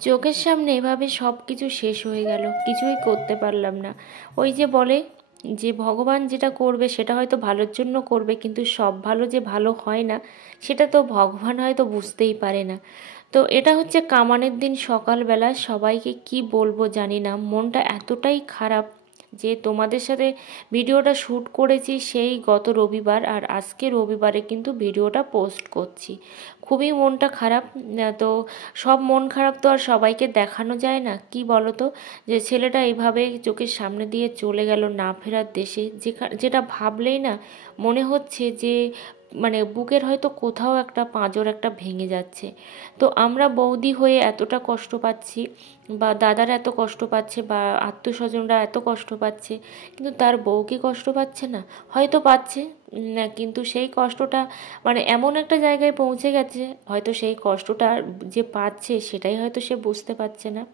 চোখের সামনে এভাবে সব কিছু শেষ হয়ে গেল, কিছুই করতে পারলাম না। ওই যে বলে যে ভগবান যেটা করবে সেটা হয়তো ভালোর জন্য করবে, কিন্তু সব ভালো যে ভালো হয় না সেটা তো ভগবান হয়তো বুঝতেই পারে না। তো এটা হচ্ছে কামানের দিন সকালবেলা, সবাইকে কি বলবো জানি না, মনটা এতটাই খারাপ যে তোমাদের সাথে ভিডিওটা শ্যুট করেছি সেই গত রবিবার, আর আজকে রবিবারে কিন্তু ভিডিওটা পোস্ট করছি। খুবই মনটা খারাপ। তো সব মন খারাপ তো আর সবাইকে দেখানো যায় না, কি বলো তো, যে ছেলেটা এইভাবে চোখের সামনে দিয়ে চলে গেল না ফেরার দেশে, যেটা ভাবলেই না মনে হচ্ছে যে মানে বুকের হয়তো কোথাও একটা পাঁজর একটা ভেঙে যাচ্ছে। তো আমরা বৌদি হয়ে এতটা কষ্ট পাচ্ছি, বা দাদারা এত কষ্ট পাচ্ছে, বা আত্মীয়স্বজনরা এত কষ্ট পাচ্ছে, কিন্তু তার বউ কি কষ্ট পাচ্ছে না? হয়তো পাচ্ছে না, কিন্তু সেই কষ্টটা মানে এমন একটা জায়গায় পৌঁছে গেছে, হয়তো সেই কষ্টটা যে পাচ্ছে সেটাই হয়তো সে বুঝতে পারছে না।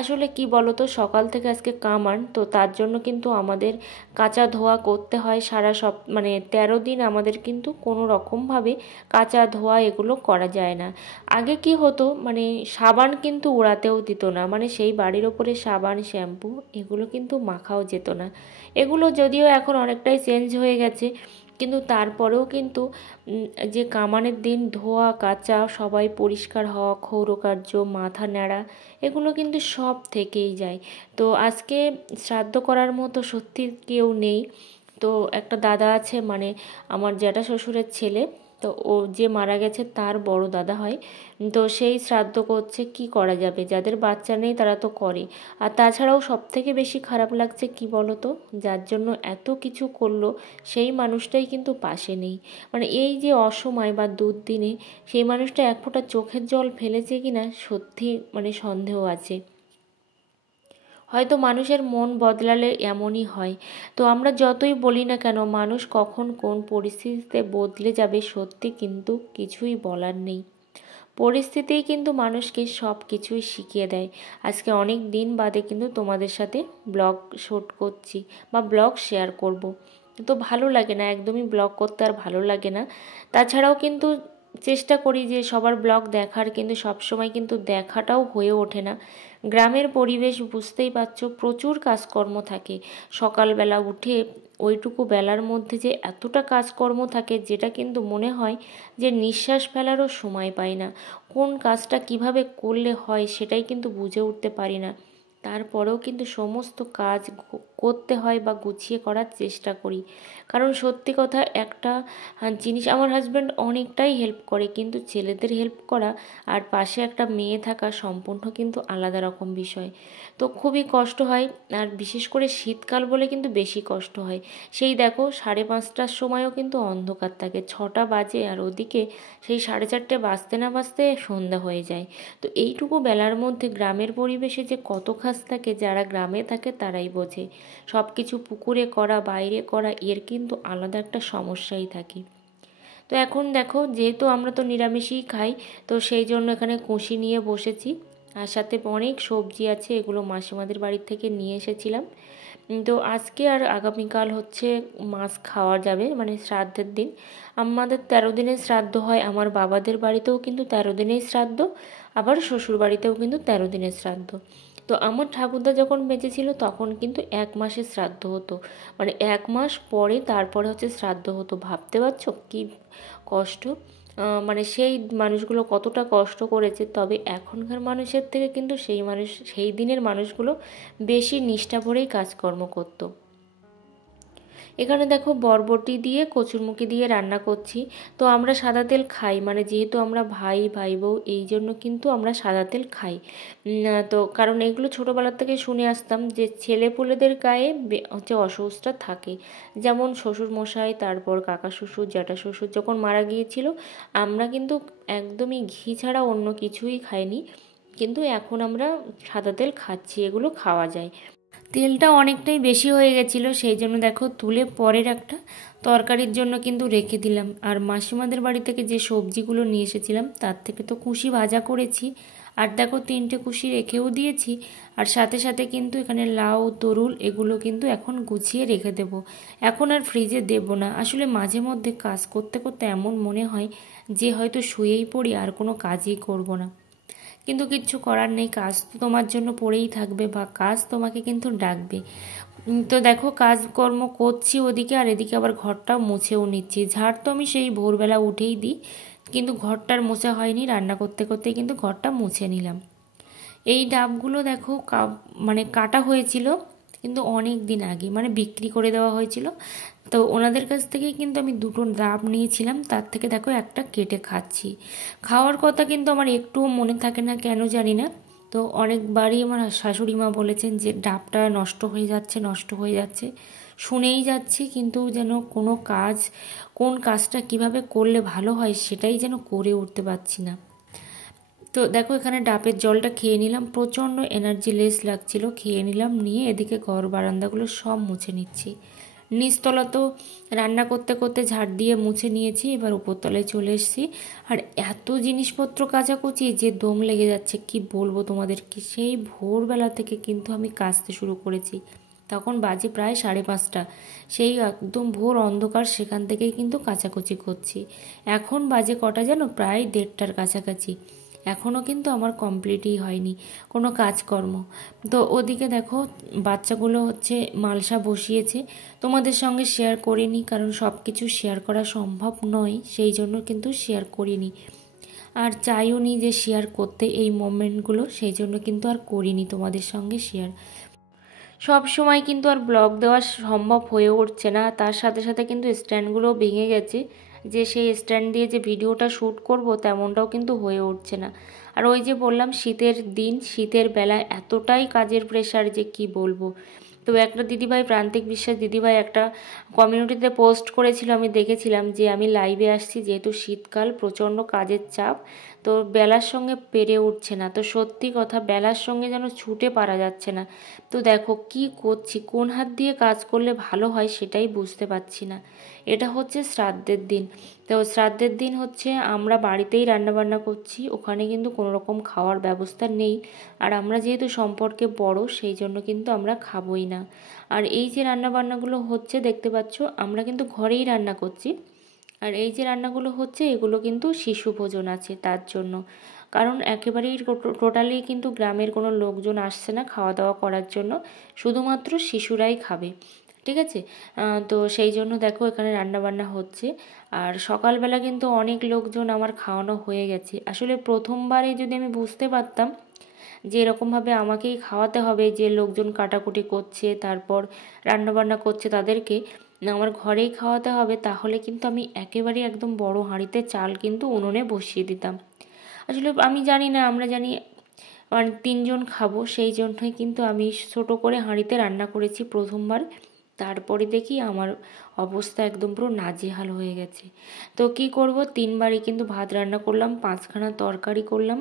আসলে কি বলতো, সকাল থেকে আজকে কামান, তো তার জন্য কিন্তু আমাদের কাচা ধোয়া করতে হয় সারা মানে 13 দিন আমাদের কিন্তু কোনো রকমভাবে কাচা ধোয়া এগুলো করা যায় না। আগে কি হতো, মানে সাবান কিন্তু উড়াতেও দিত না, মানে সেই বাড়ির ওপরে সাবান শ্যাম্পু এগুলো কিন্তু মাখাও যেত না। এগুলো যদিও এখন অনেকটাই চেঞ্জ হয়ে গেছে, কিন্তু তারপরেও কিন্তু যে কামানের দিন ধোয়া কাচা সবাই পরিষ্কার হওয়া ক্ষৌরকার্য মাথা ন্যাড়া এগুলো কিন্তু সব থেকেই যায়। তো আজকে শ্রাদ্ধ করার মতো সত্যি কেউ নেই। তো একটা দাদা আছে, মানে আমার জ্যাঠা শ্বশুরের ছেলে, তো ও যে মারা গেছে তার বড় দাদা হয়। তো সেই শ্রাদ্ধ করছে, কি করা যাবে, যাদের বাচ্চা নেই তারা তো করে। আর তাছাড়াও সব থেকে বেশি খারাপ লাগছে কি বলো তো, যার জন্য এত কিছু করলো সেই মানুষটাই কিন্তু পাশে নেই। মানে এই যে অসময় বা দুর্দিনে সেই মানুষটা এক ফোঁটা চোখের জল ফেলেছে কিনা সত্যি মানে সন্দেহ আছে। হয়তো মানুষের মন বদলালে এমনই হয়। তো আমরা যতই বলি না কেন মানুষ কখন কোন পরিস্থিতিতে বদলে যাবে সত্যি কিন্তু কিছুই বলার নেই। পরিস্থিতিই কিন্তু মানুষকে সব কিছুই শিখিয়ে দেয়। আজকে অনেক দিন বাদে কিন্তু তোমাদের সাথে ব্লগ শ্যুট করছি বা ব্লগ শেয়ার করব। তো ভালো লাগে না, একদমই ব্লগ করতে আর ভালো লাগে না। তাছাড়াও কিন্তু চেষ্টা করি যে সবার ব্লগ দেখার, কিন্তু সবসময় কিন্তু দেখাটাও হয়ে ওঠে না। গ্রামের পরিবেশ বুঝতেই পারছো, প্রচুর কাজকর্ম থাকে। সকালবেলা উঠে ওইটুকু বেলার মধ্যে যে এতটা কাজকর্ম থাকে, যেটা কিন্তু মনে হয় যে নিঃশ্বাস ফেলারও সময় পাই না। কোন কাজটা কিভাবে করলে হয় সেটাই কিন্তু বুঝে উঠতে পারি না। তারপরেও কিন্তু সমস্ত কাজ করতে হয় বা গুছিয়ে করার চেষ্টা করি। কারণ সত্যি কথা একটা জিনিস, আমার হাজব্যান্ড অনেকটাই হেল্প করে, কিন্তু ছেলেদের হেল্প করা আর পাশে একটা মেয়ে থাকা সম্পূর্ণ কিন্তু আলাদা রকম বিষয়। তো খুবই কষ্ট হয়, আর বিশেষ করে শীতকাল বলে কিন্তু বেশি কষ্ট হয়। সেই দেখো 5:30টার সময়ও কিন্তু অন্ধকার থাকে, 6টা বাজে, আর ওদিকে সেই 4:30 বাজতে না বাজতে সন্ধ্যা হয়ে যায়। তো এইটুকু বেলার মধ্যে গ্রামের পরিবেশে যে কত কাজ থাকে, যারা গ্রামে থাকে তারাই বোঝে। সব কিছু পুকুরে করা বাইরে করা এর কিন্তু আলাদা একটা সমস্যাই থাকে। তো এখন দেখো, যেহেতু আমরা তো নিরামিষই খাই, তো সেই জন্য এখানে কুশি নিয়ে বসেছি, আর সাথে অনেক সবজি আছে, এগুলো মাসিমাদের বাড়ির থেকে নিয়ে এসেছিলাম। তো আজকে আর আগামীকাল হচ্ছে মাছ খাওয়া যাবে, মানে শ্রাদ্ধের দিন। আমাদের 13 দিনের শ্রাদ্ধ হয়, আমার বাবাদের বাড়িতেও কিন্তু 13 দিনেই শ্রাদ্ধ, আবার শ্বশুর বাড়িতেও কিন্তু 13 দিনের শ্রাদ্ধ। তো আমার ঠাকুরদা যখন বেঁচে ছিল তখন কিন্তু 1 মাসের শ্রাদ্ধ হতো, মানে 1 মাস পরে তারপরে হচ্ছে শ্রাদ্ধ হতো। ভাবতে পারছো কি কষ্ট, মানে সেই মানুষগুলো কতটা কষ্ট করেছে। তবে এখনকার মানুষের থেকে কিন্তু সেই দিনের মানুষগুলো বেশি নিষ্ঠা ভরেই কাজকর্ম করতো। এখানে দেখো বরবটি দিয়ে কচুরমুখী দিয়ে রান্না করছি। তো আমরা সাদা তেল খাই, মানে যেহেতু আমরা ভাই ভাই বউ এই জন্য কিন্তু আমরা সাদা তেল খাই। তো কারণ এগুলো ছোটোবেলার থেকে শুনে আসতাম যে ছেলেপুলেদের গায়ে হচ্ছে অসুস্থতা থাকে। যেমন শ্বশুর মশাই, তারপর কাকা শ্বশুর জ্যাঠা শ্বশুর যখন মারা গিয়েছিল, আমরা কিন্তু একদমই ঘি ছাড়া অন্য কিছুই খাইনি, কিন্তু এখন আমরা সাদা তেল খাচ্ছি, এগুলো খাওয়া যায়। তেলটা অনেকটাই বেশি হয়ে গেছিলো, সেই জন্য দেখো তুলে পরের একটা তরকারির জন্য কিন্তু রেখে দিলাম। আর মাসিমাদের বাড়ি থেকে যে সবজিগুলো নিয়ে এসেছিলাম তার থেকে তো কুশি ভাজা করেছি, আর দেখো 3টে কুশি রেখেও দিয়েছি। আর সাথে সাথে কিন্তু এখানে লাউ তরুল এগুলো কিন্তু এখন গুছিয়ে রেখে দেব, এখন আর ফ্রিজে দেব না। আসলে মাঝে মধ্যে কাজ করতে করতে এমন মনে হয় যে হয়তো শুয়েই পড়ি আর কোনো কাজই করব না। কিন্তু কিচ্ছু করার নেই, কাজ তো তোমার জন্য পড়েই থাকবে বা কাজ তোমাকে কিন্তু ডাকবে। তো দেখো কাজকর্ম করছি ওদিকে, আর এদিকে আবার ঘরটাও মুছেও নিচ্ছি। ঝাড় তো আমি সেই ভোরবেলা উঠেই দিই, কিন্তু ঘরটার মোছা হয়নি, রান্না করতে করতে কিন্তু ঘরটা মুছে নিলাম। এই ডাবগুলো দেখো মানে কাটা হয়েছিল কিন্তু অনেক দিন আগে, মানে বিক্রি করে দেওয়া হয়েছিল। তো ওনাদের কাছ থেকে কিন্তু আমি দুটো ডাব নিয়েছিলাম, তার থেকে দেখো একটা কেটে খাচ্ছি। খাওয়ার কথা কিন্তু আমার একটুও মনে থাকে না, কেন জানি না। তো অনেকবারই আমার শাশুড়ি মা বলেছেন যে ডাবটা নষ্ট হয়ে যাচ্ছে, নষ্ট হয়ে যাচ্ছে, শুনেই যাচ্ছি কিন্তু যেন কোনো কাজ, কোন কাজটা কিভাবে করলে ভালো হয় সেটাই যেন করে উঠতে পারছি না। তো দেখো এখানে ডাবের জলটা খেয়ে নিলাম, প্রচণ্ড এনার্জি লেস লাগছিল, খেয়ে নিলাম, নিয়ে এদিকে ঘর বারান্দাগুলো সব মুছে নিচ্ছি। নিচতলা তো রান্না করতে করতে ঝাড় দিয়ে মুছে নিয়েছি, এবার উপরতলায় চলে এসেছি। আর এত জিনিসপত্র কাচাকুচি যে দম লেগে যাচ্ছে, কি বলবো তোমাদেরকে। সেই ভোরবেলা থেকে কিন্তু আমি কাচতে শুরু করেছি, তখন বাজে প্রায় 5:30। সেই একদম ভোর অন্ধকার, সেখান থেকেই কিন্তু কাচাকুচি করছি। এখন বাজে কটা জানো, প্রায় 1:30টার কাছাকাছি। এখনও কিন্তু আমার কমপ্লিটই হয়নি কোনো কাজকর্ম। তো ওদিকে দেখো বাচ্চাগুলো হচ্ছে মালসা বসিয়েছে, তোমাদের সঙ্গে শেয়ার করিনি কারণ সব কিছু শেয়ার করা সম্ভব নয়, সেই জন্য কিন্তু শেয়ার করিনি। আর চাইও নি যে শেয়ার করতে এই মোমেন্টগুলো, সেই জন্য কিন্তু আর করিনি তোমাদের সঙ্গে শেয়ার। সব সময় কিন্তু আর ব্লগ দেওয়া সম্ভব হয়ে উঠছে না, তার সাথে সাথে কিন্তু স্ট্যান্ডগুলোও ভেঙে গেছে, যে সেই স্ট্যান্ড দিয়ে যে ভিডিওটা শ্যুট করব তেমনটাও কিন্তু হয়ে উঠছে না। আর ওই যে বললাম শীতের দিন, শীতের বেলায় এতটাই কাজের প্রেশার যে কি বলবো। তো একটা দিদিভাই, প্রান্তিক বিশ্বাস দিদিভাই, একটা কমিউনিটিতে পোস্ট করেছিল, আমি দেখেছিলাম যে আমি লাইভে আসছি যেহেতু শীতকাল, প্রচণ্ড কাজের চাপ, তো বেলার সঙ্গে পেরে উঠছে না। তো সত্যি কথা, বেলার সঙ্গে যেন ছুটে পারা যাচ্ছে না। তো দেখো কি করছি, কোন হাত দিয়ে কাজ করলে ভালো হয় সেটাই বুঝতে পারছি না। এটা হচ্ছে শ্রাদ্ধের দিন। তো শ্রাদ্ধের দিন হচ্ছে আমরা বাড়িতেই রান্নাবান্না করছি, ওখানে কিন্তু কোনো রকম খাওয়ার ব্যবস্থা নেই। আর আমরা যেহেতু সম্পর্কে বড়, সেই জন্য কিন্তু আমরা খাবোই না। আর এই যে রান্নাবান্নাগুলো হচ্ছে দেখতে পাচ্ছ, আমরা কিন্তু ঘরেই রান্না করছি। আর এই যে রান্নাগুলো হচ্ছে এগুলো কিন্তু শিশু ভোজন আছে তার জন্য, কারণ একেবারেই টোটালি কিন্তু গ্রামের কোনো লোকজন আসছে না খাওয়া দাওয়া করার জন্য, শুধুমাত্র শিশুরাই খাবে, ঠিক আছে। তো সেই জন্য দেখো এখানে রান্নাবান্না হচ্ছে। আর সকালবেলা কিন্তু অনেক লোকজন আমার খাওয়ানো হয়ে গেছে। আসলে প্রথমবারে যদি আমি বুঝতে পারতাম যে এরকমভাবে আমাকেই খাওয়াতে হবে, যে লোকজন কাটাকুটি করছে তারপর রান্নাবান্না করছে তাদেরকে আমার ঘরেই খাওয়াতে হবে, তাহলে কিন্তু আমি একেবারেই একদম বড় হাঁড়িতে চাল কিন্তু উনুনে বসিয়ে দিতাম। আসলে আমি জানি না, আমরা জানি মানে 3জন খাবো, সেই জন্যই কিন্তু আমি ছোট করে হাঁড়িতে রান্না করেছি প্রথমবার। তারপরে দেখি আমার অবস্থা একদম পুরো নাজেহাল হয়ে গেছে। তো কি করব, 3বারই কিন্তু ভাত রান্না করলাম, 5খানা তরকারি করলাম,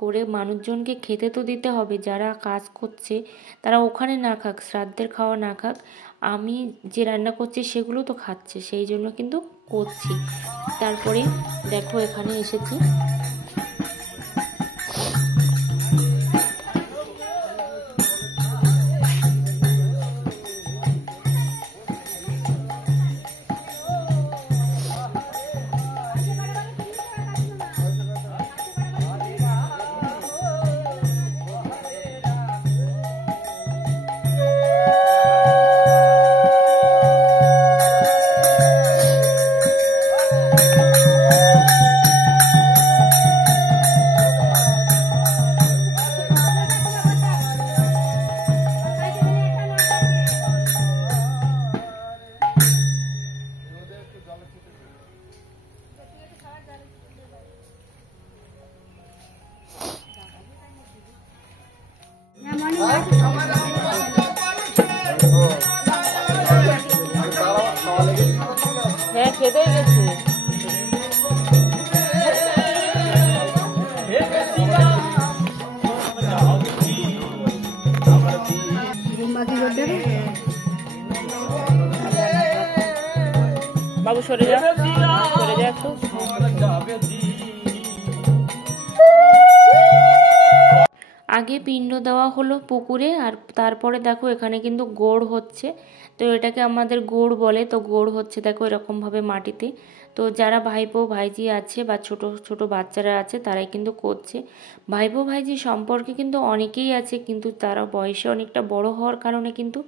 করে মানুষজনকে খেতে তো দিতে হবে, যারা কাজ করছে তারা ওখানে না খাক, শ্রাদ্ধের খাওয়া না খাক, আমি যে রান্না করছি সেগুলো তো খাচ্ছে, সেই জন্য কিন্তু করছি। তারপরে দেখো এখানে এসেছি। হ্যাঁ খেতে গেছে। বাবু সরে যা, সরে যা একটু। আগে পিণ্ড দেওয়া হলো পুকুরে, আর তারপরে দেখো এখানে কিন্তু গোড় হচ্ছে। তো এটাকে আমাদের গোড় বলে, তো গোড় হচ্ছে দেখো এরকমভাবে মাটিতে। তো যারা ভাইপো ভাইজি আছে বা ছোট ছোট বাচ্চারা আছে তারাই কিন্তু করছে। ভাইপো ভাইজি সম্পর্কে কিন্তু অনেকেই আছে, কিন্তু তারা বয়সে অনেকটা বড় হওয়ার কারণে কিন্তু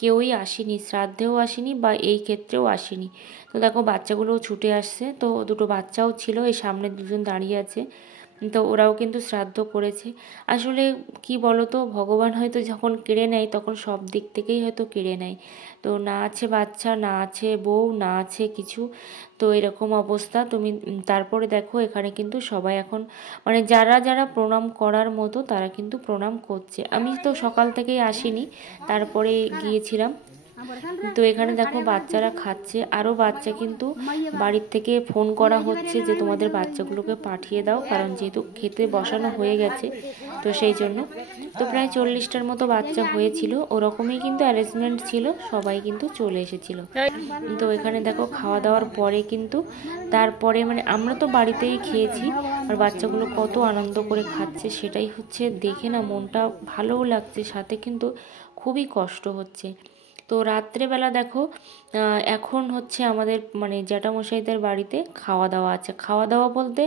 কেউই আসেনি, শ্রাদ্ধেও আসেনি বা এই ক্ষেত্রেও আসেনি। তো দেখো বাচ্চাগুলোও ছুটে আসছে, তো দুটো বাচ্চাও ছিল, এই সামনে দুজন দাঁড়িয়ে আছে, তো ওরাও কিন্তু শ্রাদ্ধ করেছে। আসলে কি বলো তো, ভগবান হয়তো যখন কেড়ে নেয় তখন সব দিক থেকেই হয়তো কেড়ে নেয়। তো না আছে বাচ্চা, না আছে বউ, না আছে কিছু, তো এরকম অবস্থা। তুমি তারপরে দেখো এখানে কিন্তু সবাই এখন মানে যারা যারা প্রণাম করার মতো তারা কিন্তু প্রণাম করছে। আমি তো সকাল থেকেই আসিনি, তারপরে গিয়েছিলাম। তো এখানে দেখো বাচ্চারা খাচ্ছে, আরও বাচ্চা কিন্তু বাড়ির থেকে ফোন করা হচ্ছে যে তোমাদের বাচ্চাগুলোকে পাঠিয়ে দাও, কারণ যেহেতু খেতে বসানো হয়ে গেছে তো সেই জন্য। তো প্রায় 40টার মতো বাচ্চা হয়েছিল, ওরকমই কিন্তু অ্যারেঞ্জমেন্ট ছিল, সবাই কিন্তু চলে এসেছিল। তো এখানে দেখো খাওয়া দাওয়ার পরে কিন্তু তারপরে মানে আমরা তো বাড়িতেই খেয়েছি, আর বাচ্চাগুলো কত আনন্দ করে খাচ্ছে সেটাই হচ্ছে দেখে না মনটা ভালোও লাগছে, সাথে কিন্তু খুবই কষ্ট হচ্ছে। তো রাত্রেবেলা দেখো এখন হচ্ছে আমাদের মানে জ্যাঠামশাইদের বাড়িতে খাওয়া দাওয়া আছে। খাওয়া দাওয়া বলতে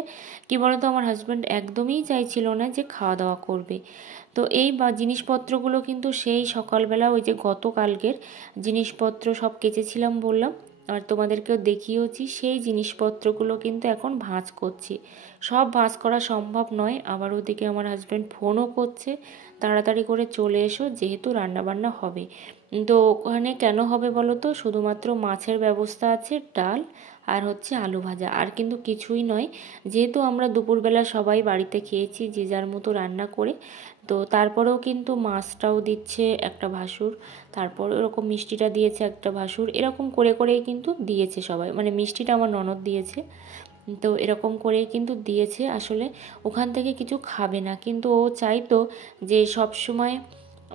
কি বলতো, আমার হাজব্যান্ড একদমই চাইছিল না যে খাওয়া দাওয়া করবে। তো এই বা জিনিসপত্রগুলো কিন্তু সেই সকালবেলা ওই যে গতকালকের জিনিসপত্র সব কেচেছিলাম বললাম, আর তোমাদেরকেও দেখিয়েওছি, সেই জিনিসপত্রগুলো কিন্তু এখন ভাঁজ করছি। সব ভাঁজ করা সম্ভব নয়, আবার ওদিকে আমার হাজব্যান্ড ফোনও করছে তাড়াতাড়ি করে চলে এসো যেহেতু রান্নাবান্না হবে। তো ওখানে কেন হবে বলো তো, শুধুমাত্র মাছের ব্যবস্থা আছে, ডাল আর হচ্ছে আলু ভাজা, আর কিন্তু কিছুই নয়। যেহেতু আমরা দুপুরবেলা সবাই বাড়িতে খেয়েছি যে যার মতো রান্না করে, তো তারপরেও কিন্তু মাছটাও দিচ্ছে একটা ভাসুর, তারপর এরকম মিষ্টিটা দিয়েছে একটা ভাসুর, এরকম করে করেই কিন্তু দিয়েছে সবাই, মানে মিষ্টিটা আমার ননদ দিয়েছে। তো এরকম করেই কিন্তু দিয়েছে। আসলে ওখান থেকে কিছু খাবে না, কিন্তু ও চাইতো যে সব সময়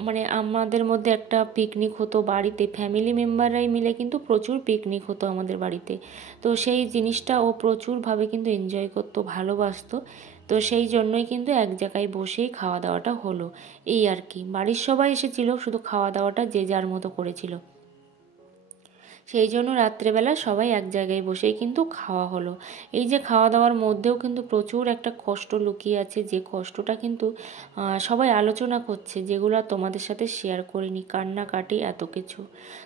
মানে আমাদের মধ্যে একটা পিকনিক হতো বাড়িতে, ফ্যামিলি মেম্বাররাই মিলে কিন্তু প্রচুর পিকনিক হতো আমাদের বাড়িতে। তো সেই জিনিসটা ও প্রচুরভাবে কিন্তু এনজয় করতো, ভালোবাসতো। তো সেই জন্যই কিন্তু এক জায়গায় বসেই খাওয়া দাওয়াটা হলো, এই আর কি। বাড়ির সবাই এসেছিল, শুধু খাওয়া দাওয়াটা যে যার মতো করেছিল। সেই জন্য রাত্রেবেলা সবাই এক জায়গায় বসেই কিন্তু খাওয়া হলো। এই যে খাওয়া দাওয়ার মধ্যেও কিন্তু প্রচুর একটা কষ্ট লুকিয়ে আছে, যে কষ্টটা কিন্তু সবাই আলোচনা করছে, যেগুলো আর তোমাদের সাথে শেয়ার করিনি, কান্নাকাটি এত কিছু।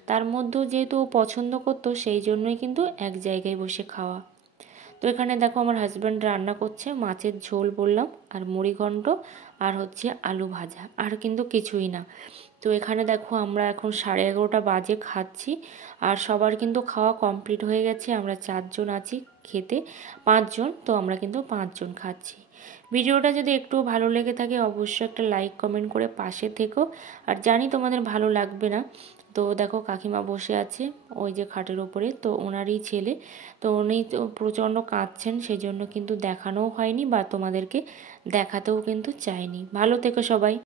তার মধ্যেও যেহেতু ও পছন্দ করতো সেই জন্যই কিন্তু এক জায়গায় বসে খাওয়া। তো এখানে দেখো আমার হাজব্যান্ড রান্না করছে মাছের ঝোল বললাম, আর মুড়িঘণ্ট, আর হচ্ছে আলু ভাজা, আর কিন্তু কিছুই না। তো এখানে দেখো আমরা এখন 11:30 বাজে খাচ্ছি, আর সবার কিন্তু খাওয়া কমপ্লিট হয়ে গেছে। আমরা 4জন আছি খেতে, 5জন, তো আমরা কিন্তু 5জন খাচ্ছি। ভিডিওটা যদি একটু ভালো লেগে থাকে অবশ্যই একটা লাইক কমেন্ট করে পাশে থেকো, আর জানি তোমাদের ভালো লাগবে না। তো দেখো কাকিমা বসে আছে ওই যে খাটের ওপরে, তো ওনারই ছেলে, তো উনি তো প্রচণ্ড কাঁদছেন, সেই জন্য কিন্তু দেখানোও হয়নি বা তোমাদেরকে দেখাতেও কিন্তু চাইনি। ভালো থেকো সবাই।